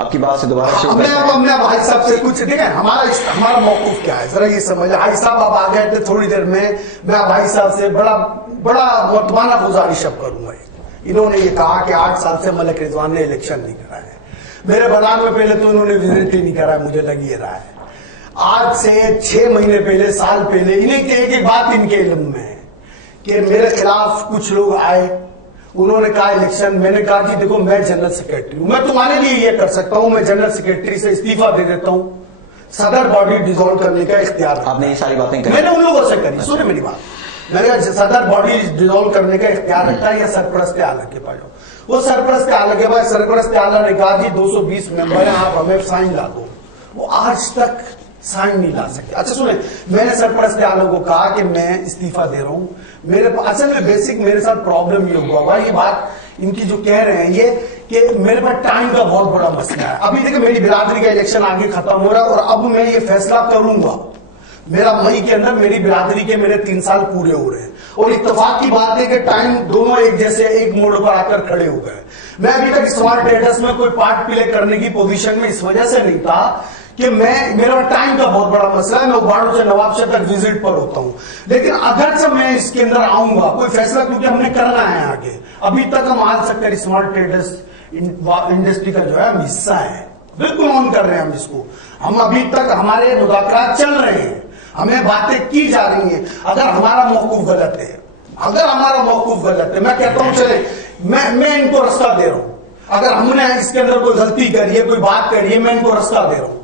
آپ کی بات سے دوبارہ شروع کرتے ہیں. میں بھائی صاحب سے کچھ دیکھیں ہمارا موقف کیا ہے ذرا یہ سمجھ. بھائی صاحب آپ آ گئے تھے تھوڑی دیر میں بھائی صاحب سے بڑا متمانہ گزارش اب کروں گا. انہوں نے یہ کہا کہ 8 سال سے ملک رضوان نے الیکشن نہیں کرا ہے. میرے بیان میں پہلے تو انہوں نے وزٹ ہی نہیں کرا ہے, مجھے لگ یہ رہا ہے. آج سے 6 مہینے پہلے, سال پہلے, انہیں کہ ایک بات ان کے علم میں ہے کہ میرے خلاف کچھ لوگ آئے, انہوں نے کہا الیکشن. میں نے کہا کہ دیکھو میں جنرل سیکرٹری ہوں, میں تمہارے لیے یہ کر سکتا ہوں, میں جنرل سیکرٹری سے استعفیٰ دے دیتا ہوں, صدر باڈی ڈیزالو کرنے کا اختیار. آپ نے یہ ساری باتیں کری, میں نے ان لوگوں سے کری. سنیں میری بات, میں نے کہا صدر باڈی ڈیزالو کرنے کا اختیار رکھتا ہے یا سرپرست اعلیٰ کے پاس. وہ سرپرست اعلیٰ کے پاس, سرپرست اعلیٰ نے کہا جی 220 ممبر ہیں, آپ ہمیں سائن لا دو. وہ آج تک سائن نہیں لا سکتے. اچھا سنیں, میں نے سرپرست اعلیٰ کو کہا کہ میں استعفیٰ دے رہا ہوں. میرے اصل میں بیسک میرے ساتھ پرابلم یہ ہوا بھائی, یہ بات ان کی جو کہہ رہے ہیں یہ کہ میرے پاس ٹائم کا بہت بڑا مسئلہ ہے. ابھی دیکھیں میری برادری کا الیکشن آگے ختم ہو رہا ہے اور اب میں یہ فیصلہ کروں گا. میرا مئی کے اندر میری برادری کے میرے 3 سال پورے ہو رہے ہیں اور اتفاق کی بات ہے کہ ٹائم دونوں ایک جیسے ایک موڑ پر آ کر کھڑے ہو گئے. میں ابھی تک اسمارٹ ٹریڈرز میں کوئی پارٹ پلے کرنے کی پوزیشن میں اس وجہ سے نہیں تھا کہ میرا ٹائم کا بہت بڑا مسئلہ ہے. میں اخباروں سے نواب شاہ تک وزٹ پر ہوتا ہوں, لیکن اگر سے میں اس کے اندر آؤں گا کوئی فیصلہ, کیونکہ ہم نے کرنا ہے آگے. ابھی تک ہم آج سکر اسمارٹ ٹریڈرز انڈسٹری کا جو ہے ہم حصہ ہے, بالکل آن کر رہے ہیں ہم اس کو. ہم ابھی تک ہمارے مذاکرات چل رہے ہیں, ہمیں باتیں کی جا رہی ہیں. اگر ہمارا موقف غلط ہے, اگر ہمارا موقف غلط ہے, میں کہتا ہوں چلے میں ان کو رستہ دے رہا ہوں. اگر ہم نے اس کے اندر کوئی غلطی کری ہے, کوئی بات کری ہے, میں ان کو رستہ دے رہا ہوں.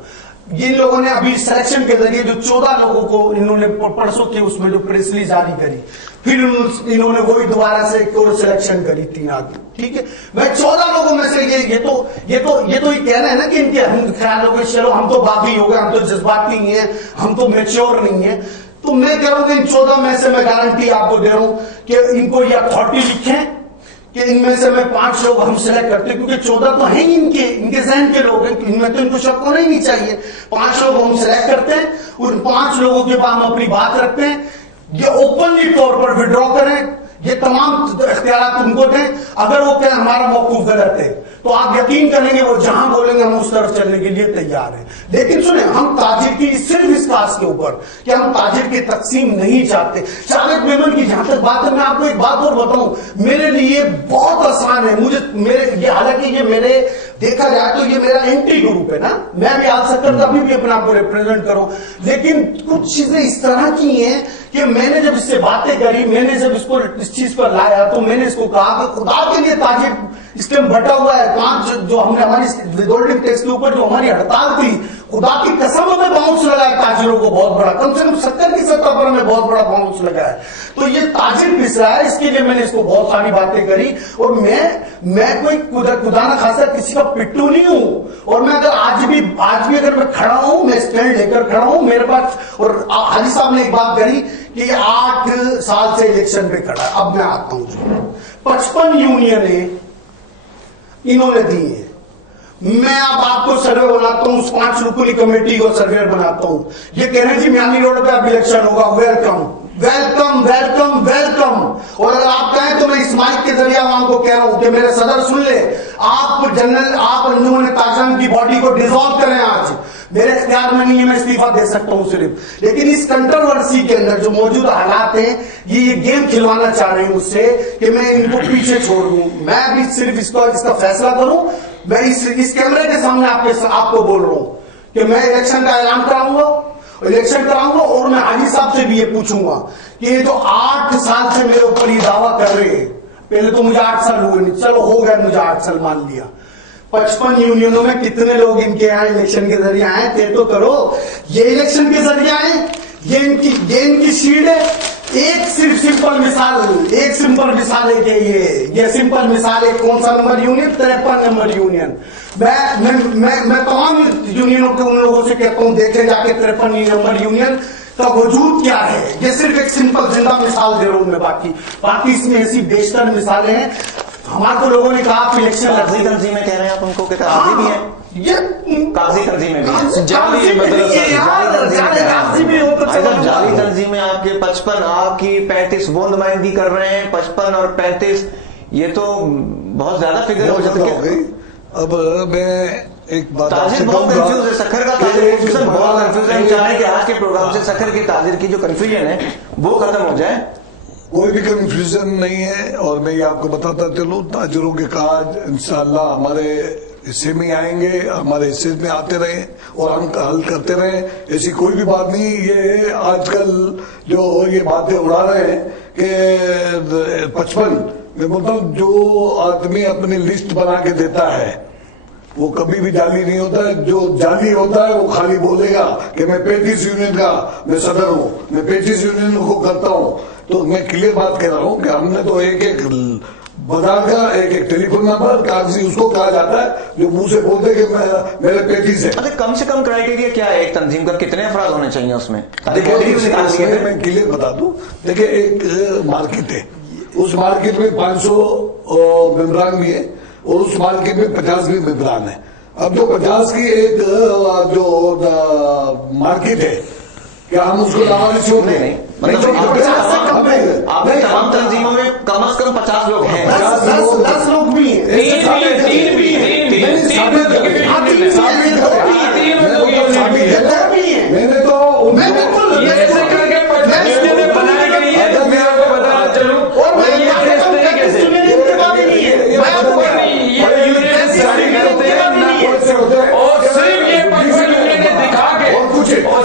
جن لوگوں نے ابھی سلیکشن کے ذریعے جو 14 لوگوں کو انہوں نے پرسوں کے اس میں جو پریس ریلیز جاری کری, پھر انہوں نے وہی دوبارہ سے ایک اور سلیکشن کری 3 آدمی. ٹھیک ہے, میں 14 لوگوں میں سے یہ تو یہ کہہ رہے ہیں نا کہ ان کے خیال ہو گئے چلو ہم تو باقی ہو گئے, ہم تو جذباتی نہیں ہیں, ہم تو میچور نہیں ہیں. تو میں کہہ رہا ہوں کہ ان 14 میں سے میں گارنٹی آپ کو دے رہا ہوں کہ ان کو یہ اتھارٹی لکھیں کہ ان میں سے میں 5 لوگ ہم سلیکٹ کرتے ہیں, کیونکہ 14 تو ہیں ان کے ذہن کے لوگ ہیں, ان میں تو ان کو شک ہونا ہی نہیں چاہیے. 5 لوگ ہم سلیکٹ کرتے ہیں, ان 5 لوگوں کے بعد ہم اپنی بات رکھتے ہیں. یہ اوپنلی طور پر وڈرا کریں, یہ تمام اختیارات ان کو دیں. اگر وہ کہ ہمارا موقف غلط ہے تو آپ یقین کریں گے وہ جہاں بولیں گے ہم اس طرف چلنے کے لیے تیار ہیں. لیکن سنیں, ہم تاجر کی صرف اس خاص کے اوپر کہ ہم تاجر کی تقسیم نہیں چاہتے. جاوید میمن کی جہاں تک بات ہے, میں آپ کو ایک بات اور بتاؤں, میرے لیے بہت آسان ہے. یہ حالانکہ یہ میرے دیکھا جائے تو یہ میرا اینٹی گروپ ہے نا, میں بھی آ سکتا تھا ابھی بھی اپنے آپ کو ریپرزینٹ کروں, لیکن کچھ چیزیں اس طرح کی ہیں کہ میں نے جب اس سے باتیں کری, میں نے جب اس کو اس چیز پر لایا تو میں نے اس کو کہا کہ خدا کے لیے تاجر اس ٹائم بٹا ہوا ہے. جو ہم نے ہماری ولڈنگ ٹیکس کے اوپر جو ہماری ہڑتال تھی, خدا کی قسم ہمیں باؤنس لگا ہے تاجروں کو بہت بڑا, کم سے کم 70 کی سطح پر ہمیں بہت بڑا باؤنس لگا ہے. تو یہ تاجر پس رہا ہے, اس کے لیے میں نے اس کو بہت ساری باتیں کری. اور میں کوئی خدا نہ خاصا کسی کا پٹو نہیں ہوں, اور میں اگر آج بھی اگر میں کھڑا ہوں, میں اسٹینڈ لے کر کھڑا ہوں میرے پاس. اور حاجی صاحب نے ایک بات کری کہ یہ 8 سال سے الیکشن پہ کھڑا ہے. اب میں آتا ہوں, جو 55 یونینیں انہوں نے دی ہیں, میں اب آپ کو سروے بناتا ہوں, اس 5 رکنی کمیٹی کو سروے بناتا ہوں. یہ کہہ رہے ہیں جی میانی روڈ پہ اب الیکشن ہوگا, ویلکم ویلکم ویلکم ویلکم. اور اگر آپ کہیں تو میں اس مائک کے ذریعے عوام کو کہہ رہا ہوں کہ میرے صدر سن لے, آپ انجمن تاجران کی باڈی کو ڈیزالو کریں. آج میرے اختیار میں نہیں ہے, میں استعفیٰ دے سکتا ہوں صرف, لیکن اس کنٹروورسی کے اندر جو موجود حالات ہیں, یہ گیم کھلوانا چاہ رہے ہیں مجھ سے کہ میں ان کو پیچھے چھوڑ دوں. میں بھی صرف اس کا فیصلہ کروں. میں اس کیمرے کے سامنے آپ کو بول رہا ہوں کہ میں الیکشن کا اعلان کراؤں گا, اور میں حاجی صاحب سے بھی یہ پوچھوں گا کہ یہ جو 8 سال سے میرے اوپر یہ دعویٰ کر رہے ہیں, پہلے تو مجھے 8 سال ہوئے نہیں, چلو ہو گئے, مجھے 8 سال مان لیا. 55 یونینوں میں کتنے لوگ ان کے یہاں الیکشن کے ذریعے آئے تھے تو کرو. یہ الیکشن کے ذریعے آئے, یہ ان کی شیٹ ہے. ایک صرف سمپل مثال ہے کہ یہ سمپل مثال ہے. کون سا نمبر یونین؟ 53 number union. میں تمام یونینوں کے ان لوگوں سے کہتا ہوں دیکھیں جا کے 53 نمبر یونین کا وجود کیا ہے. یہ صرف ایک سمپل زندہ مثال دے رہا ہوں میں, باقی اس میں ایسی بیشتر مثالیں ہیں. ہمارے کو لوگوں نے کہا آپ الیکشن قاضی تنظیمیں کہہ رہے ہیں آپ ان کو کہ قاضی بھی ہیں, قاضی تنظیمیں بھی ہیں, جعلی تنظیمیں آپ کے 55, آپ کی 35 وہ نمائندگی کر رہے ہیں. 55 اور 35 یہ تو بہت زیادہ فگر ہو جاتا ہے. اب میں ایک بات آپ تاجر سے بہت کہوں کنفیوز ہے، سکھر کا تاجر خصوصاً بہت کنفیوز ہے. ہم چاہ رہے ہیں کہ آج کے پروگرام سے سکھر کے تاجر کی جو کنفیوژن ہے وہ ختم ہو جائے. کوئی بھی کنفیوژن نہیں ہے، اور میں یہ آپ کو بتاتا چلوں تاجروں کے کاج انشاءاللہ ہمارے حصے میں آئیں گے، ہمارے حصے میں آتے رہیں اور ہم حل کرتے رہیں. ایسی کوئی بھی بات نہیں. یہ آج کل جو یہ باتیں اڑا رہے ہیں کہ 55 میں بولتا ہوں جو آدمی اپنی لسٹ بنا کے دیتا ہے وہ کبھی بھی جعلی نہیں ہوتا ہے. جو جعلی ہوتا ہے وہ خالی بولے گا کہ میں 35 یونین کا میں صدر ہوں، میں 35 یونین کو کرتا ہوں. تو میں کلیئر بات کہہ رہا ہوں کہ ہم نے تو ایک ایک بازار کا ایک ایک ٹیلی فون نمبر کاغذی اس کو کہا جاتا ہے جو منہ سے بولتے کہ میرے 35 ہے. اچھا کم سے کم کرائیٹیریا کیا ہے ایک تنظیم کا؟ کتنے افراد ہونے چاہیے اس میں؟ دیکھیں میں کلیئر بتا دوں. دیکھیں ایک مارکیٹ ہے، اس مارکیٹ میں 500 ممبران بھی ہے اور اس مارکیٹ میں 50 بھی ممبران ہیں. اب جو 50 کی ایک جو مارکیٹ ہے کیا ہم اس کو لاوارث چھوڑ دیں؟ آپ نے تمام تنظیموں میں کم از کم 50 لوگ ہیں. 10 لوگ بھی ہیں. میں نے تو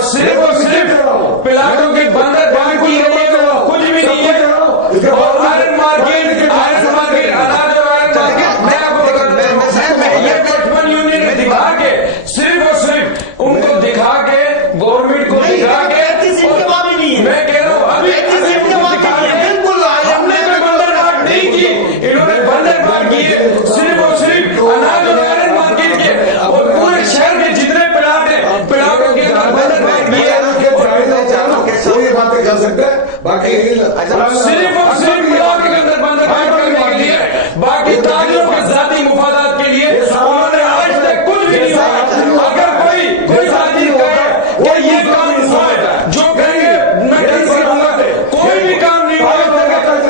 صرف اور صرف پلاٹوں کے بندر بانٹ کی گئی ہے، کچھ بھی نہیں ہے. اور آئرن مارکیٹ میں آپ کو بتا یہ 55 یونین میں دکھا کے صرف اور صرف ان کو دکھا کے گورنمنٹ کو دکھا کے میں کہہ رہا ہوں ابھی ہم نے کوئی بندر بانٹ نہیں کی، انہوں نے بندر بانٹ کی ہے صرف اور صرف اناج اور آئرن مارکیٹ کے اور پورے شہر کے جتنے پلاٹ ہیں پلاٹوں کے بندر بانٹ کیے. باتیں کر سکتے ہیں باقی صرف اور صرف پلاٹ کے اندر بندر بانٹ کرنے کے لیے، باقی تاجروں کے ذاتی مفادات کے لیے انہوں نے آج تک کچھ بھی نہیں ہوا. اگر کوئی تاجر کہے کہ یہ کام ہوا ہے جو کہیں گے میں ٹھیک سے ہوں گا، کوئی بھی کام نہیں ہوا.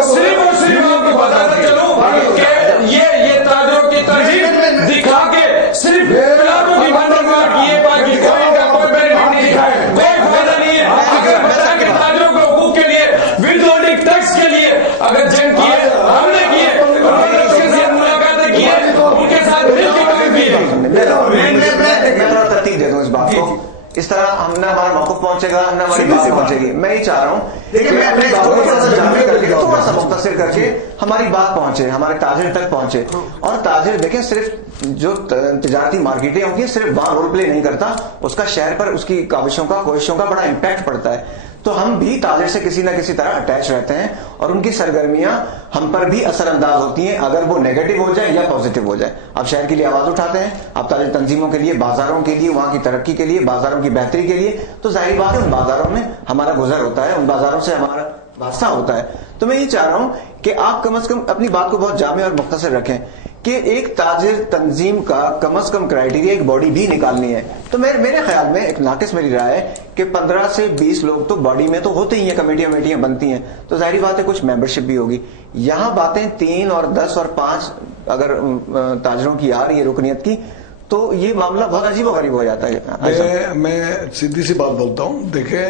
صرف اور صرف آپ کو بتاتا چلوں کہ یہ تاجروں کی ترجیح دکھا کے صرف پلاٹوں کی بندر بانٹ کیے، باقی کوئی کا کوئی بینیفٹ نہیں دکھائے، کوئی فائدہ نہیں ہے. اگر بتا کہ تاجروں کو حقوق کے لیے ود ہولڈنگ ٹیکس کے لیے اگر جنگ کی ہے ہم نے کی ہے، اس کے ساتھ ملاقاتیں کی ہے، ان کے ساتھ مل کے کام کی ہے. میں تھوڑا ترتیب دے دوں اس بات کو. اس طرح ہم نے ہمارا موقف پہنچے گا، ہم نے ہماری بات پہنچے گی. میں یہ چاہ رہا ہوں تھوڑا سا مختصر کر کے ہماری بات پہنچے، ہمارے تاجر تک پہنچے. اور تاجر دیکھیں صرف جو تجارتی مارکیٹیں ہوتی ہیں صرف وہاں رول پلے نہیں کرتا، اس کا شہر پر اس کی کاوشوں کا کوششوں کا بڑا امپیکٹ پڑتا ہے. تو ہم بھی تاجر سے کسی نہ کسی طرح اٹیچ رہتے ہیں اور ان کی سرگرمیاں ہم پر بھی اثر انداز ہوتی ہیں، اگر وہ نیگیٹو ہو جائیں یا پازیٹو ہو جائیں. آپ شہر کے لیے آواز اٹھاتے ہیں، آپ تاجر تنظیموں کے لیے، بازاروں کے لیے، وہاں کی ترقی کے لیے، بازاروں کی بہتری کے لیے. تو ظاہر بات ہے ان بازاروں میں ہمارا گزر ہوتا ہے، ان بازاروں سے ہمارا واسطہ ہوتا ہے. تو میں یہ چاہ رہا ہوں کہ آپ کم از کم اپنی بات کو بہت جامع اور مختصر رکھیں کہ ایک تاجر تنظیم کا کم از کم کرائیٹیریا ایک باڈی بھی نکالنی ہے. تو میرے خیال میں ایک ناقص میری رائے ہے کہ 15 سے 20 لوگ تو باڈی میں تو ہوتے ہی ہیں، کمیٹیاں بنتی ہیں، تو ظاہری بات ہے کچھ ممبرشپ بھی ہوگی. یہاں باتیں 3 اور 10 اور 5 اگر تاجروں کی آ رہی ہے رکنیت کی تو یہ معاملہ بہت عجیب و غریب ہو جاتا ہے. میں سیدھی سی بات بولتا ہوں. دیکھیں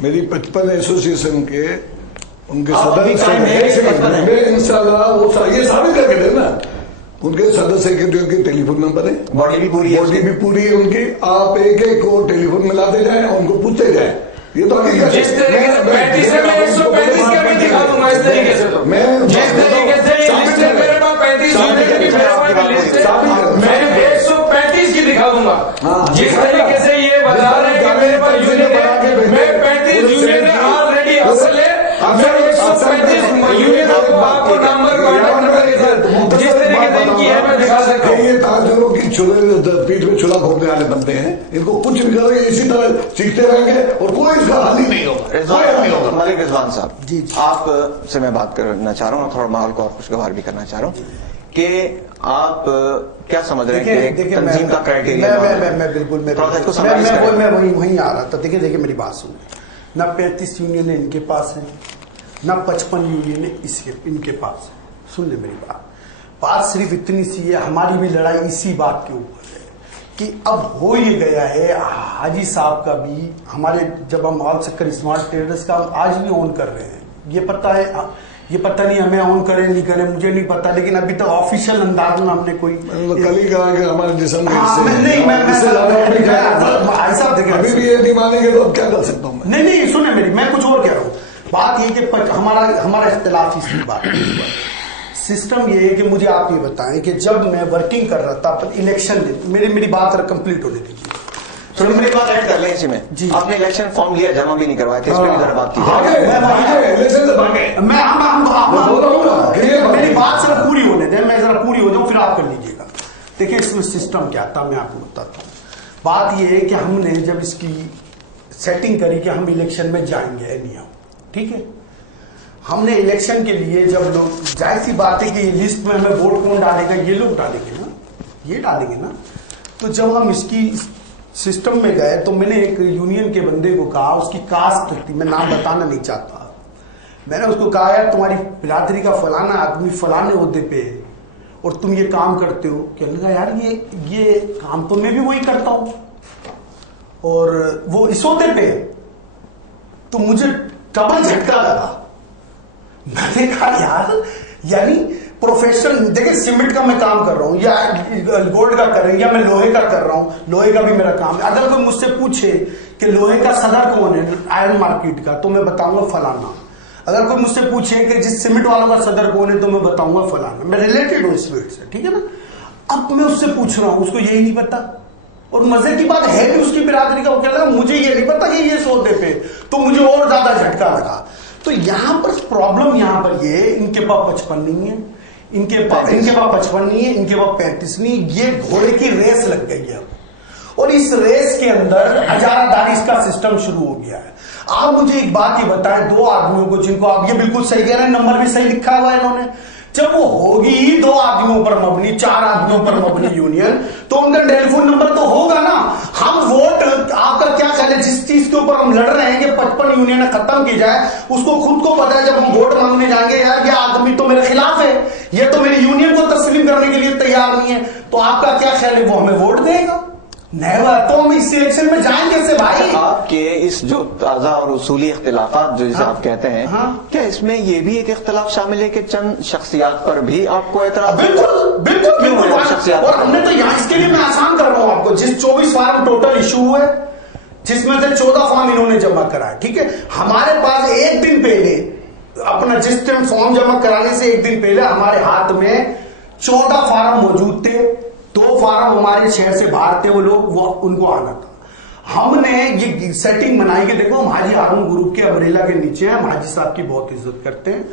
میری 55 ایسوسیشن کے ان کے صدر انشاءاللہ وہ یہ ثابت کر کے دینا، ان کے صدر سیکرٹری کے ٹیلی فون نمبر ہے، باڈی بھی پوری ہے ان کی. آپ ایک ایک کو ٹیلی فون ملاتے جائیں اور ان کو پوچھتے جائیں. یہ تو جس طریقے سے 35 سے میں 135 کا بھی دکھا دوں گا. اس طریقے سے تو جس طریقے سے یہ لسٹ ہے میرے پاس 35 یونٹ کی میرے پاس لسٹ ہے، میں 135 کی دکھا دوں گا. جس طریقے سے یہ بتا رہے ہیں کہ میرے پاس یونٹ ہے، میں 35 یونٹ آلریڈی اصل ہے، میں 135 یونٹ آپ کو نمبر جس طریقے سے ان کی ہے میں دکھا سکتا ہوں. یہ تاجروں کی پیٹ میں چولہا گھومنے والے بندے ہیں، ان کو کچھ بھی کرو اسی طرح سیکھتے رہیں گے اور کوئی اس کا حل ہی نہیں ہوگا. ملک رضوان صاحب آپ سے میں بات کرنا چاہ رہا ہوں، تھوڑا ماحول کو اور خوشگوار بھی کرنا چاہ رہا ہوں کہ آپ کیا سمجھ رہے ہیں کہ تنظیم کا کرائیٹیریا؟ میں بالکل میں وہیں آ رہا تھا. دیکھیں میری بات سنیں. نہ 35 یونین ان کے پاس ہیں، نہ 55 یونین ان کے پاس ہے. سن لیں میری بات. बात सिर्फ इतनी सी है, हमारी भी लड़ाई इसी बात के ऊपर है कि अब हो ये गया है, हाजी साहब का भी हमारे, जब हम ऑल सेक्टर स्मार्ट ट्रेडर्स का हम आज भी ऑन कर रहे हैं, ये पता है, ये पता नहीं हमें ऑन करें नहीं करें मुझे नहीं पता, लेकिन अभी तक ऑफिशियल अंदाज में हमने कोई कल ही कहा कि हमारे जिस्म अभी भी ये नहीं मानेंगे तो अब क्या कर सकता हूँ? नहीं सुने मेरी, मैं कुछ और कह रहा हूँ। बात ये कि हमारा इख्तिलाफ इसी बात के ऊपर, सिस्टम ये है कि मुझे आप ये बताएं कि जब मैं वर्किंग कर रहा था इलेक्शन दिन, मेरी बात कंप्लीट होने दीजिए, थोड़ी मेरी बात ऐड कर लें इसी में जी। आपने इलेक्शन फॉर्म लिया, जमा भी नहीं करवाया था, इस पर भी जरा बात की। मेरी बात सिर्फ पूरी होने दें, मैं जरा पूरी हो जाऊं फिर आप कर लीजिएगा। देखिए इसमें सिस्टम क्या था मैं आपको बताता हूँ। बात ये है कि हमने जब इसकी सेटिंग करी कि हम इलेक्शन में जाएंगे एनी हाउ, ठीक है, हमने इलेक्शन के लिए जब लोग, जाहिर सी बात है कि लिस्ट में हमें वोट कौन डालेगा, ये लोग डालेंगे ना, ये डालेंगे ना। तो जब हम इसकी सिस्टम में गए तो मैंने एक यूनियन के बंदे को कहा, उसकी कास्ट थी, मैं नाम बताना नहीं चाहता, मैंने उसको कहा यार तुम्हारी बिरादरी का फलाना आदमी फलाने ओहदे पे और तुम ये काम करते हो, कहने लगा यार ये काम तो मैं भी वही करता हूं और वो इस ओहदे पे, तो मुझे डबल झटका लगा। मैंने कहा यार यानी प्रोफेशन, देखिए सीमेंट का मैं काम कर रहा हूं या गोल्ड का कर रहा हूं या मैं लोहे का कर रहा हूं, लोहे का भी मेरा काम है। अगर कोई मुझसे पूछे कि लोहे का सदर कौन है आयरन मार्केट का, तो मैं बताऊंगा फलाना। अगर कोई मुझसे पूछे कि जिस सीमेंट वालों का सदर कौन है, तो मैं बताऊंगा फलाना। मैं रिलेटेड हूं इस फील्ड से, ठीक है ना। अब मैं उससे पूछ रहा हूं, उसको यही नहीं पता, और मजे की बात है कि उसकी बिरादरी का, वो कह रहा है मुझे ये नहीं पता कि ये सौदे पे, तो मुझे और ज्यादा झटका लगा। तो यहां पर प्रॉब्लम यहां पर ये, इनके पास 55 नहीं है, इनके पास 55 नहीं है, इनके पास 35 नहीं, ये घोड़े की रेस लग गई है और इस रेस के अंदर अजारादारी इसका सिस्टम शुरू हो गया है। आप मुझे एक बात ये बताएं, दो आदमियों को जिनको आप, ये बिल्कुल सही कह रहे हैं, नंबर भी सही लिखा हुआ है इन्होंने, जब वो होगी ही 2 आदमियों पर मबनी, 4 आदमियों पर मबनी यूनियन, तो उनका टेलीफोन नंबर तो होगा ना। हम वोट, आपका क्या ख्याल है जिस चीज के ऊपर हम लड़ रहे हैं कि 55 यूनियन खत्म की जाए, उसको खुद को पता है जब हम वोट मांगने जाएंगे यार ये आदमी तो मेरे खिलाफ है, ये तो मेरी यूनियन को तस्लीम करने के लिए तैयार नहीं है, तो आपका क्या ख्याल है वो हमें वोट देगा? नहीं, तो हम इस इलेक्शन में जाएंगे कैसे भाई? आपके इस जो ताजा और उसूली इख्तिलाफात जो जिसे आप कहते हैं, क्या इसमें ये भी एक इख्तिलाफ शामिल है कि चंद शख्सियात पर भी आपको एतराज? बिल्कुल शख्सियात, और हमने तो यहाँ इसके लिए मैं आसान कर रहा हूँ आपको, जिस 24 फार्म टोटल इशू हुए जिसमें से 14 फॉर्म इन्होंने जमा कराए, ठीक है, हमारे पास एक दिन पहले अपना जिस टाइम फॉर्म जमा कराने से एक दिन पहले हमारे हाथ में 14 फार्म मौजूद थे, 2 फार्म हमारे शहर से बाहर थे, वो लोग उनको आना था। हमने ये सेटिंग बनाई कि देखो हम हाजी हारून ग्रुप के अम्ब्रेला के नीचे हैं, हम हाजी साहब की बहुत इज्जत करते हैं,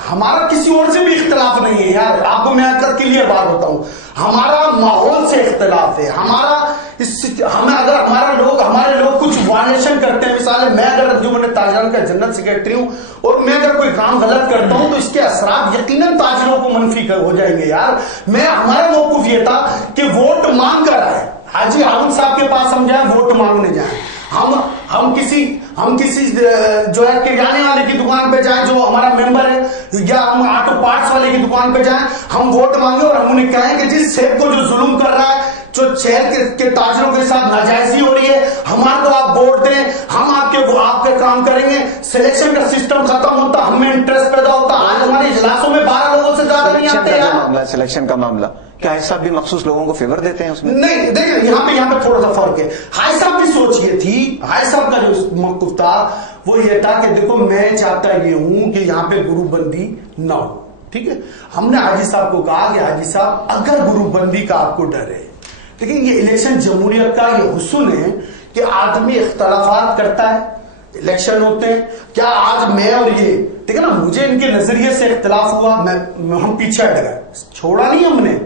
हमारा किसी और से भी इख्तिलाफ नहीं है यार, आपको मैं करके लिए बात बताऊं, हमारा माहौल से इख्तिलाफ है, हमें अगर हमारे लोग कुछ वायलेशन करते हैं, मिसाल मैं अगर जो मैंने ताजरान का जनरल सेक्रेटरी हूं और मैं अगर कोई काम गलत करता हूं तो इसके असरात यकीनन ताजरों को मनफी हो जाएंगे यार। हमारा मौकूफ ये था कि वोट मांग कर आए, हाजी हारून साहब के पास हम जाए वोट मांगने जाए, हम किसी जो है किराने वाले की दुकान पे जाए जो हमारा मेंबर है, या हम ऑटो पार्ट्स वाले की दुकान पे जाए, हम वोट मांगे और हम उन्हें कहें कि जिस शहर को जो जुल्म कर रहा है, जो शहर के ताजरों के साथ नाजायजी हो रही है, हमारे को आप वोट दें, हम आपके काम करेंगे। सिलेक्शन का सिस्टम खत्म होता, हमें इंटरेस्ट पैदा होता। आज हमारे इजलासों में 12 लोगों से ज्यादा नहीं आते यार। सिलेक्शन का मामला क्या हाई साहब भी मखसूस लोगों को फेवर देते हैं उसमें? नहीं, देखिए यहाँ पे थोड़ा सा फर्क है। हाई साहब की सोच ये थी, हाई साहब का जो मौक़िफ़ था वो ये था कि देखो मैं चाहता ये हूं कि यहाँ पे ग्रुपबंदी ना हो, ठीक है। हमने हाजी साहब को कहा कि हाजी साहब अगर ग्रुपबंदी का आपको डर है, लेकिन ये इलेक्शन जमहूरियत का ये हुस्न है कि आदमी इख्तलाफात करता है, इलेक्शन होते हैं, क्या आज मैं और ये, ठीक है ना, मुझे इनके नजरिए से इख्तलाफ हुआ, हम पीछे हट गए, छोड़ा नहीं हमने,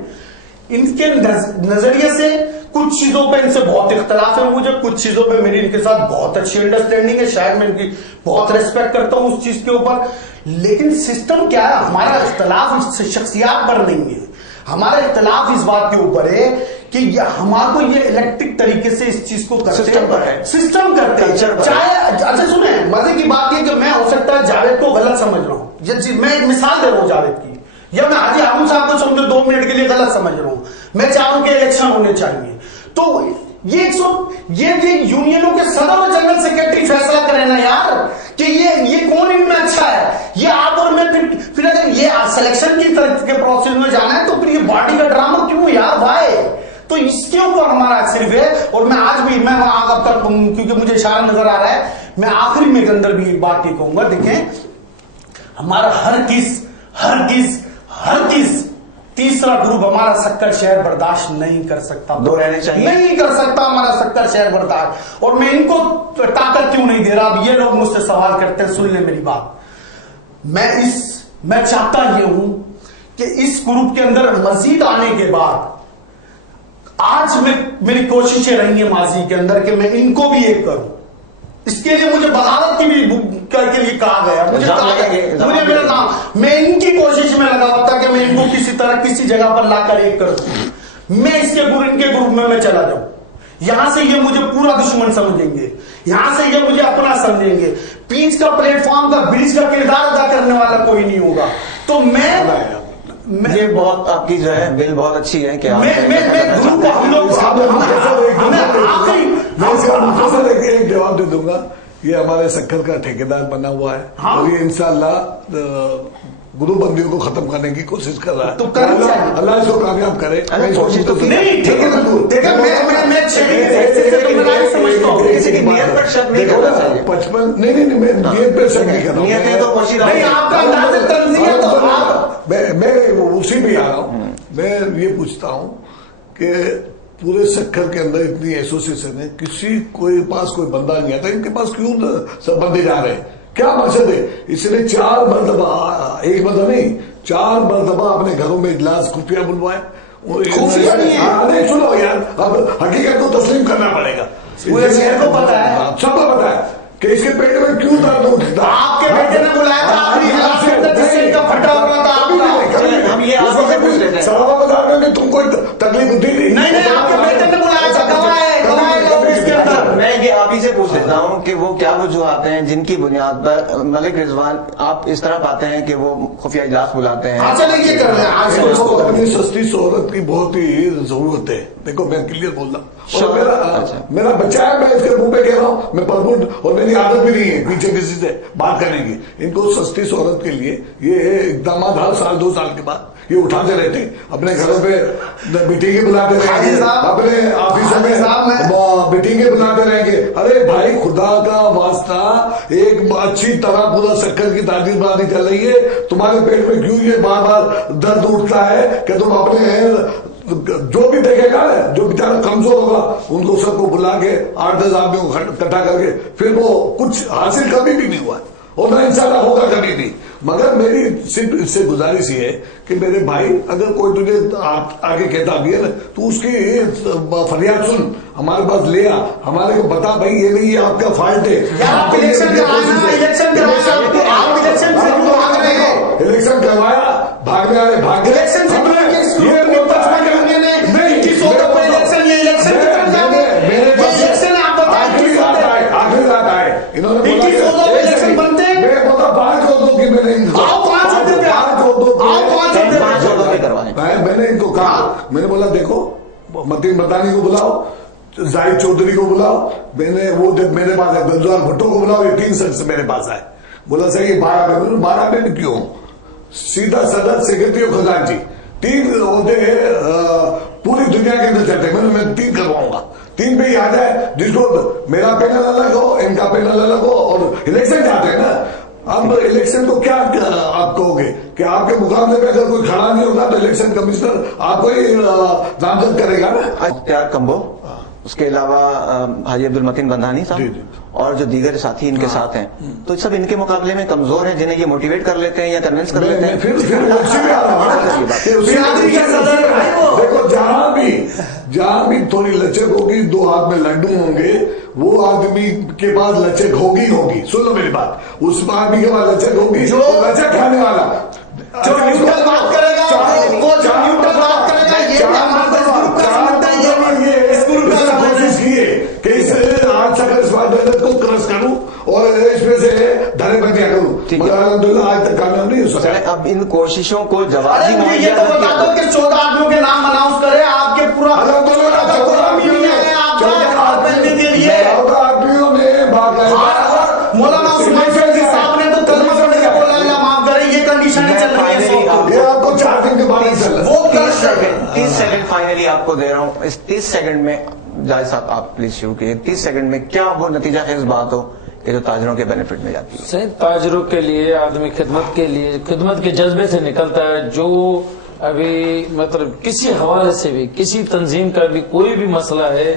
इनके नजरिए से कुछ चीजों पे इनसे बहुत इख्तलाफ है, मुझे कुछ चीजों पे मेरी इनके साथ बहुत अच्छी अंडरस्टैंडिंग है, शायद मैं इनकी बहुत रेस्पेक्ट करता हूं उस चीज के ऊपर। लेकिन सिस्टम क्या है, हमारा इख्तलाफ शख्सियात पर नहीं है, हमारा इख्तलाफ इस बात के ऊपर है कि हमारे को ये इलेक्ट्रिक तरीके से इस चीज को करते हैं, सिस्टम करते हैं। चाहे अच्छा सुने, मजे की बात ये कि मैं हो सकता है जावेद को गलत समझ रहा हूं, मैं एक मिसाल दे रहा हूं जावेद की, या मैं हाजी हारून साहब को समझो 2 मिनट के लिए गलत समझ रहा हूं, मैं चाह रहा हूं कि इलेक्शन होने चाहिए, तो ये यूनियनों के सदर और जनरल सेक्रेटरी फैसला करें ना यार कि ये कौन इनमें अच्छा है। ये आप और मैं फिर अगर ये सिलेक्शन की तरह के प्रोसेस में जाना है तो फिर ये बॉडी का ड्रामा क्यों यार भाई। तो इसके ऊपर हमारा सिर्फ है, और मैं आज भी मैं अब तक क्योंकि मुझे इशारा नजर आ रहा है, मैं आखिरी में के अंदर भी एक बात ही कहूंगा, देखें हमारा हर किस तीसरा ग्रुप हमारा सक्कर शहर बर्दाश्त नहीं कर सकता, 2 रहने चाहिए, नहीं कर सकता हमारा सक्कर शहर बर्दाश्त। और मैं इनको ताकत क्यों नहीं दे रहा, अब ये लोग मुझसे सवाल करते हैं, सुन ले मेरी बात। मैं चाहता ये हूं कि इस ग्रुप के अंदर मजीद आने के बाद, आज मेरी कोशिशें रही है माजी के अंदर कि मैं इनको भी एक करूं, इसके लिए मुझे बगावत की भी के लिए कहा गया, मुझे मेरा नाम, मैं इनकी कोशिश में लगा हुआ था कि मैं इनको किसी तरह किसी जगह पर लाकर एक कर दूं, मैं इनके ग्रुप में मैं चला जाऊं, यहां से ये मुझे पूरा दुश्मन समझेंगे, यहां से ये मुझे अपना समझेंगे, बीच का प्लेटफॉर्म का ब्रिज का किरदार अदा करने वाला कोई नहीं होगा। तो ये बहुत आपकी जो है बिल बहुत अच्छी है कि एक जवाब दे दूंगा, ये हमारे सक्कर का ठेकेदार बना हुआ है, हाँ? और ये इंशाल्लाह गुरुबंदियों को खत्म करने की कोशिश कर रहा है, तो अल्लाह इसको कामयाब करे। कोशिश तो नहीं, ठीक है, मैं समझता हूँ किसी की नियत पर शक नहीं करना चाहिए, 55 नहीं मैं नियत पर शक नहीं कर रहा हूँ, नियतें तो कोशिश नहीं, आपका अंदाज़ तंज़ीह है, तो आप मैं उसी में आ रहा हूँ। मैं ये पूछता हूँ कि पूरे सक्कर के अंदर इतनी एसोसिएशन है, किसी कोई पास कोई बंदा नहीं आता, इनके पास क्यों सब बंदे जा रहे हैं, क्या मकसद है? इसने 4 मरतबा, एक मरतबा नहीं 4 मरतबा अपने घरों में इजलास खुफिया बुलवाए। खुफिया नहीं है, नहीं सुनो यार, अब हकीकत को तस्लीम करना पड़ेगा, पूरे शहर को पता है, सबको पता है कि इसके पेट में क्यों दर्द उठता। आपके बेटे ने बुलाया था आखिरी इजलास के अंदर जिससे इनका फटा हुआ था आपका, हम ये आपसे पूछ लेते हैं, सवाल बता रहे हैं, तुमको तकलीफ होती नहीं आपके बेटे ने बुलाया था, गवाह लोग इसके अंदर। मैं ये आप ही से पूछ लेता हूँ कि वो क्या वजूहत हैं जिनकी बुनियाद पर मलिक रिजवान आप इस तरह पाते हैं कि वो खुफिया इजलास बुलाते हैं। अच्छा ये कर रहे हैं आज उसको अपनी सस्ती शोहरत की बहुत ही जरूरत है। देखो मैं क्लियर बोल रहा हूँ, मेरा बच्चा है, मैं इसके मुंह पे कह रहा हूँ, मैं परमुट, और मेरी आदत भी नहीं है पीछे किसी से बात करने की। इनको सस्ती शोहरत के लिए ये इकदाम हर साल 2 साल के बाद ये उठाते रहते हैं, अपने घरों पे मीटिंगें बुलाते रहेंगे, अपने ऑफिसों में मीटिंगें बुलाते रहेंगे। अरे भाई खुदा का वास्ता, एक अच्छी तरह पूरा सक्कर की तालीम बानी चल रही है, तुम्हारे पेट में क्यों ये बार बार दर्द उठता है कि तुम अपने जो भी देखेगा जो बेचारा कमजोर होगा उनको सबको बुला के 8-10 आदमियों को इकट्ठा करके फिर वो कुछ हासिल कभी भी नहीं हुआ और ना इंशाल्लाह होगा कभी नहीं। मगर मेरी सिर्फ इससे गुजारिश ये है कि मेरे भाई अगर कोई तुझे आगे कहता भी है ना तो उसकी फरियाद सुन, हमारे पास ले आ, हमारे को बता भाई ये नहीं ये आपका फॉल्ट है। इलेक्शन करवाया भागने वाले भाग मैंने इनको कहा, मैंने बोला देखो मतीन मतानी को बुलाओ, जाहिद चौधरी को बुलाओ, मैंने वो जब मेरे पास है गंजवाल भुट्टो को बुलाओ, ये 3 शख्स मेरे पास आए। बोला सर ये 12 में क्यों, सीधा सदर सेक्रेटरी और खजांची 3 होते पूरी दुनिया के अंदर चलते, मैं 3 करवाऊंगा, 3 पे ही आ जाए, जिसको मेरा पैनल अलग हो इनका पैनल अलग हो और इलेक्शन जाते हैं ना। अब इलेक्शन को क्या आप कहोगे कि आपके मुकाबले में अगर कोई खड़ा नहीं होगा तो इलेक्शन कमिश्नर आपको ही नामजद करेगा ना। इख्तियार कंबो, उसके अलावा हाजी अब्दुल मतीन बंधानी साहब और जो दीगर साथी इनके साथ हैं, तो सब इनके मुकाबले में कमजोर हैं जिन्हें ये मोटिवेट कर लेते हैं या कन्विंस कर लेते हैं। देखो जहां भी थोड़ी लचक होगी, 2 हाथ में लड्डू होंगे, वो आदमी के पास लचक होगी। सुन लो मेरी बात, उस आदमी के पास लचक होगी जो लचक खाने वाला जो न्यूट्रल बात करेगा, वो जो न्यूट्रल बात करेगा, ये कोशिश की है कि इस आज तक को क्रश करूं और इसमें से धरे बंदियां करूं, मगर अलहमदुलिल्लाह आज तक कामयाब नहीं हो सकता। अब इन कोशिशों को जवाबी अरे मुझे ये तो बता दो कि 14 आदमियों के नाम अनाउंस करे, आपके पूरा आदमियों ने मौलाना उस्मान फैजी साहब ने तो कलमा पढ़ के बोला अल्लाह माफ करे, ये कंडीशन चल रही है। ये आपको 4 दिन के बाद चल रहा है। वो 30 सेकंड फाइनली आपको दे रहा हूँ। इस 30 सेकंड में जाहिद साहब आप प्लीज शुरू कीजिए। 30 सेकंड में क्या वो नतीजा खेज बात हो कि जो ताजरों के बेनिफिट में जाती है। सही, ताजरों के लिए आदमी खिदमत के लिए, खिदमत के जज्बे से निकलता है। जो अभी मतलब किसी हवाले से भी, किसी तंजीम का भी कोई भी मसला है,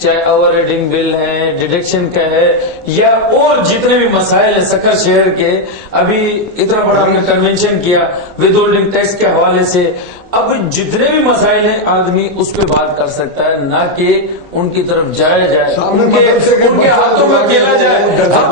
चाहे ओवर रेडिंग बिल है, डिडक्शन का है, या और जितने भी मसाइल है सक्कर शहर के, अभी इतना बड़ा हमने कन्वेंशन किया विद होल्डिंग टैक्स के हवाले से, अब जितने भी मसाइल हैं आदमी उस पर बात कर सकता है, ना कि उनकी तरफ जाया जाए, उनके हाथों में खेला जाए। अब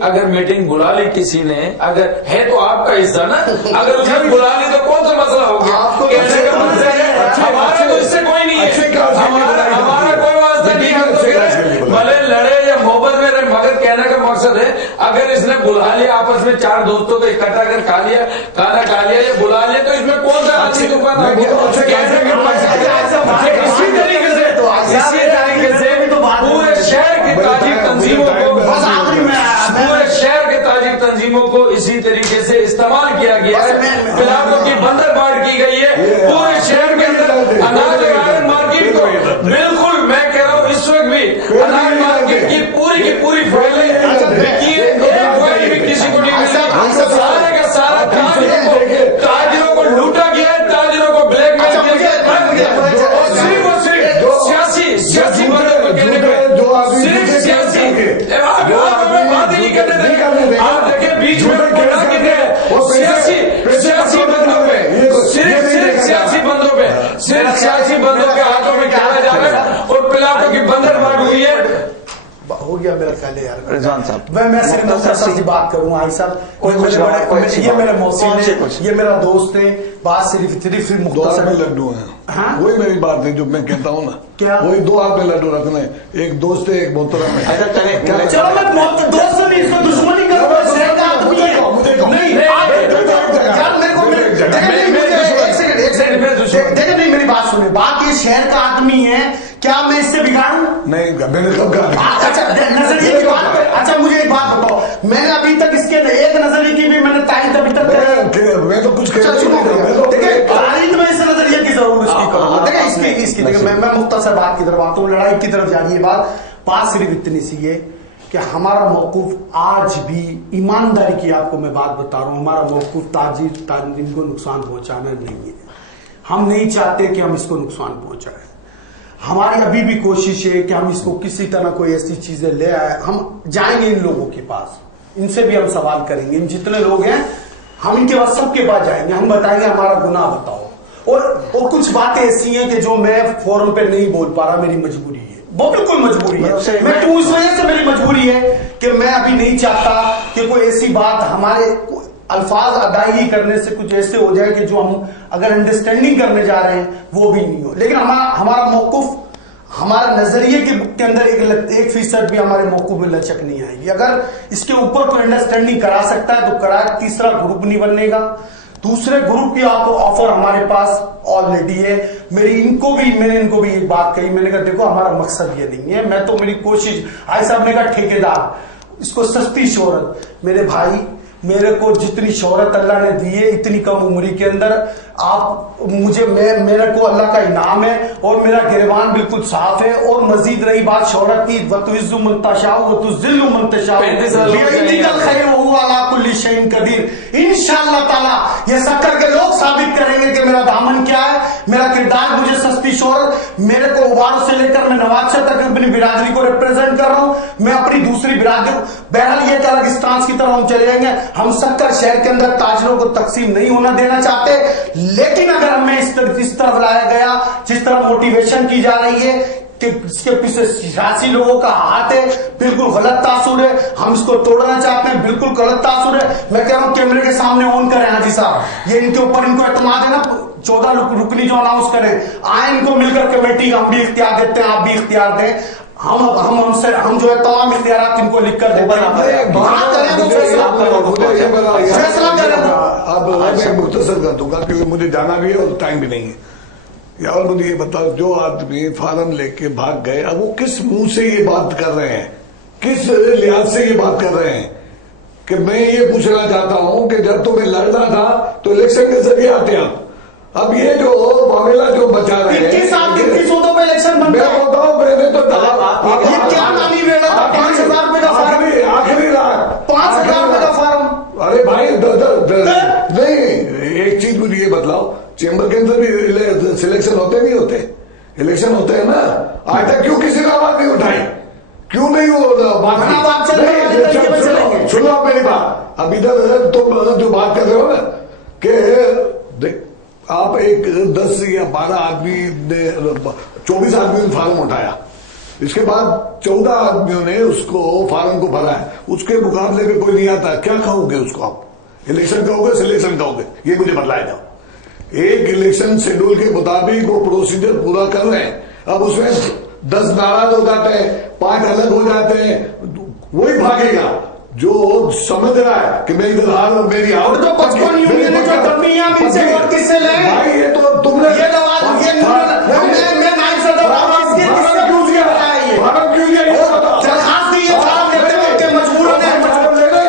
अगर मीटिंग बुला ली किसी ने, अगर है तो आपका हिस्सा ना, अगर उसने बुला ली तो कौन सा मसला हो गया? कहने का मसला है, हमारा तो इससे कोई नहीं है, हमारा कोई वास्ता नहीं है। तो भले लड़े या मोहब्बत में रहे, मगर कहने का मकसद है अगर इसने बुला लिया आपस में 4 दोस्तों को इकट्ठा कर खाना खा लिया या बुला लिया, तो इसमें कौन सा अच्छी दुकान आ गया? कहने का मकसद है इसी तरीके से पूरे शहर की ताजिर तंजीमों को, पूरे शहर के ताजिर तंजीमों को इसी तरीके से इस्तेमाल किया गया है। इलाकों की बंदरबांट की गई है पूरे शहर के अंदर। अनाज और आयरन मार्केट को बिल्कुल, मैं कह रहा हूँ इस वक्त भी अनाज मार्केट की पूरी फाइलें एक फाइल भी किसी को नहीं मिली। सारे का सारा ताजिरों को लूटा गया है, ताजिरों को ब्लैकमेल किया गया, और सिर्फ सियासी बंदों को कहने को, सिर्फ सियासी, आप हमें बात ही नहीं करने देंगे। आप देखें बीच में बोला कितने सियासी बंदों पे, सिर्फ सियासी बंदों पे, सिर्फ सियासी बंदों के हाथों में खेला जा रहा है और पिलाटों की बंदरबांट हुई है। हो गया मेरा ख्याल है यार। रिजवान साहब, मैं सिर्फ मुख्तसर सी बात करूंगा। आई साहब, ये मेरे मौसी ने, ये मेरा दोस्त है, बात सिर्फ मुख्तसर में लड्डू है। हाँ? वही मेरी बात है जो मैं कहता हूँ ना, क्या? वही 2 हाथ में लड्डू रखने, एक दोस्त है एक मोहतरम है। चलो मैं दोस्त से नहीं, इसको दुश्मनी करूंगा, शहर का आदमी है। देखिए नहीं, मेरी बात सुनिए, बात ये शहर का आदमी है, क्या मैं इससे बिगाड़ू? नहीं, मैंने कब कहा? अच्छा नजरिए की बात, अच्छा मुझे एक बात बताओ, मैंने अभी तक इसके एक नजरिए की भी मैंने तारीफ अभी तक मैं तो कुछ देखिए, तारीफ में इस नजरिए की जरूर इसकी करूंगा। देखिए इसकी देखिए, मैं मुख्तसर बात की तरफ आता हूँ, लड़ाई की तरफ जानी है बात सिर्फ इतनी सी है कि हमारा मौकूफ आज भी, ईमानदारी की आपको मैं बात बता रहा हूँ, हमारा मौकूफ ताजिर को नुकसान पहुंचाना नहीं है। हम नहीं चाहते कि हम इसको नुकसान पहुंचाए। हमारी अभी भी कोशिश है कि हम इसको किसी तरह कोई ऐसी चीजें ले आए। हम जाएंगे इन लोगों के पास, इनसे भी हम सवाल करेंगे, इन जितने लोग हैं हम इनके पास, सबके पास जाएंगे, हम बताएंगे हमारा गुनाह बताओ। और कुछ बातें ऐसी हैं कि जो मैं फोरम पे नहीं बोल पा रहा, मेरी मजबूरी है, वो बिल्कुल मजबूरी है। मैं क्यों, इस वजह से मेरी मजबूरी है कि मैं अभी नहीं चाहता कि कोई ऐसी बात हमारे अल्फाज अदायगी करने से कुछ ऐसे हो जाए कि जो हम अगर अंडरस्टैंडिंग करने जा रहे हैं वो भी नहीं हो। लेकिन हमारा मौकूफ, हमारा नजरिए के अंदर 1% भी हमारे मौकूफ में लचक नहीं आएगी। अगर इसके ऊपर कोई अंडरस्टैंडिंग करा सकता है तो कराए, तीसरा ग्रुप नहीं बनेगा। दूसरे ग्रुप की आपको ऑफर हमारे पास ऑलरेडी है। मैंने इनको भी एक बात कही, मैंने कहा देखो हमारा मकसद ये नहीं है, मैं तो मेरी कोशिश, आई साहब ने कहा ठेकेदार, इसको सस्ती शोहरत, मेरे भाई मेरे को जितनी शोहरत अल्लाह ने दी है इतनी कम उम्री के अंदर, आप मुझे मेरे को अल्लाह का इनाम है और मेरा गिरबान बिल्कुल साफ है। और मजीद रही बात शोहरत की, वतुइज़्ज़ु मन तशाउ वतुज़िल्लु मन तशाउ बियदिकल खैर व हुवा अला कुल्ली शैइन कदीर। इंशाअल्लाह ताला ये सक्कर के लोग साबित करेंगे कि मेरा दामन क्या है, मेरा किरदार, मुझे सस्ती शोहरत, मेरे को उबार से लेकर मैं नवाबशाह तक अपनी बिरादरी को रिप्रेजेंट कर रहा हूं, मैं अपनी दूसरी बिरादरी, बहरहाल ये अलग स्टांस की तरफ हम चले जाएंगे। हम सक्कर शहर के अंदर ताजरों को तकसीम नहीं होना देना चाहते, लेकिन अगर हमें इस तरफ लाया गया, जिस तरह मोटिवेशन की जा रही है कि इसके पीछे सियासी लोगों का हाथ है, बिल्कुल गलत तासुर है, हम इसको तोड़ना चाहते हैं, बिल्कुल गलत तासुर है। मैं कह रहा हूं कैमरे के सामने ऑन करें हाजी साहब, ये इनके ऊपर इनको एतमाद है ना, 14 रुकनी जो अनाउंस करें, आइन को मिलकर कमेटी हम भी इख्तियार देते हैं, आप भी इख्तियार दें, हम जो है तमाम इख्तियार इनको लिख कर देते हैं, फैसला करें। अब मैं मुख्तसर कर दूंगा क्योंकि मुझे जाना भी है और टाइम भी नहीं है। यार मुझे ये बताओ, जो आदमी फार्म लेके भाग गए, अब वो किस मुंह से ये बात कर रहे हैं, किस लिहाज से ये बात कर रहे हैं? कि मैं ये पूछना चाहता हूं कि जब तुम्हें लड़ना था तो इलेक्शन के जरिए आते आप, अब ये जो मामला जो बचा रहे हैं, 23 सूटों पे इलेक्शन बनता है। मैं बताऊं, मैंने तो ये क्या मानी वेड़ा था? 5,000 रुपए का फार्म, आखिरी लाख 5,000 रुपए का फार्म। अरे भाई नहीं, एक चीज मुझे ये बतलाओ, चेंबर के अंदर भी सिलेक्शन होते नहीं होते? इलेक्शन होते हैं ना। आज तक क्यों किसी ने आवाज नहीं उठाई? क्यों नहीं वो बात सुनो आप मेरी बात। अब इधर तुम जो बात कर रहे हो ना कि आप एक 10 या 12 आदमी ने 24 आदमियों ने फार्म उठाया, इसके बाद 14 आदमियों ने उसको फार्म को भरा है, उसके मुकाबले में कोई नहीं आता, क्या कहोगे उसको आप? इलेक्शन कहोगे, सिलेक्शन कहोगे? ये मुझे बतलाया जाओ। एक इलेक्शन शेड्यूल के मुताबिक वो प्रोसीजर पूरा कर रहे हैं, अब उसमें 10 नाराज हो जाते हैं, 5 अलग हो जाते हैं, वही भागेगा जो समझ रहा है कि मैं इधर हार और मेरी हार। तो 55 यूनियन जो कर्मियां भी से वोट किससे ले? भाई ये तो तुमने ये दवा ये मैं नाइट सदर भारत क्यों दिया? भारत क्यों दिया? दरखास्त दी है, फार्म लेते वक्त मजबूर ने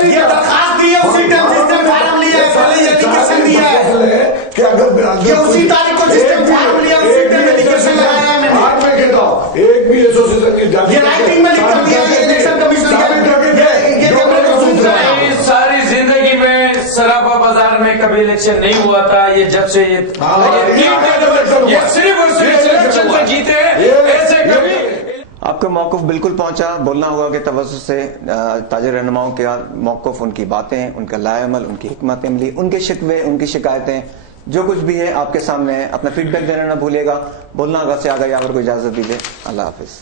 ये दरखास्त दी है, उसी टाइम सिस्टम फार्म लिया है, पहले एजुकेशन दिया है कि अगर ये उसी तारीख को सिस्टम फार्म लिया, उसी टाइम एजुकेशन लगाया है मैंने। आज मैं कहता हूँ एक भी एसोसिएशन की जाती ये राइटिंग में लिख कर दिया है इलेक्शन कमीशन सारी जिंदगी में सराफा बाजार में कभी इलेक्शन नहीं हुआ था। ये जब से ये सिर्फ और सिर्फ इलेक्शन से जीते हैं, ऐसे कभी। आपका मौक़िफ़ बिल्कुल पहुंचा। बोलना होगा कि तवज्जुह से ताजिर रहनुमाओं के मौक़िफ़, उनकी बातें, उनका लाएअमल, उनकी हिकमत अमली, उनके शिकवे, उनकी शिकायतें, जो कुछ भी है आपके सामने है। अपना फीडबैक देना ना भूलिएगा। बोलना होगा से आगे यावर को इजाज़त दीजिए। अल्लाह हाफिज़।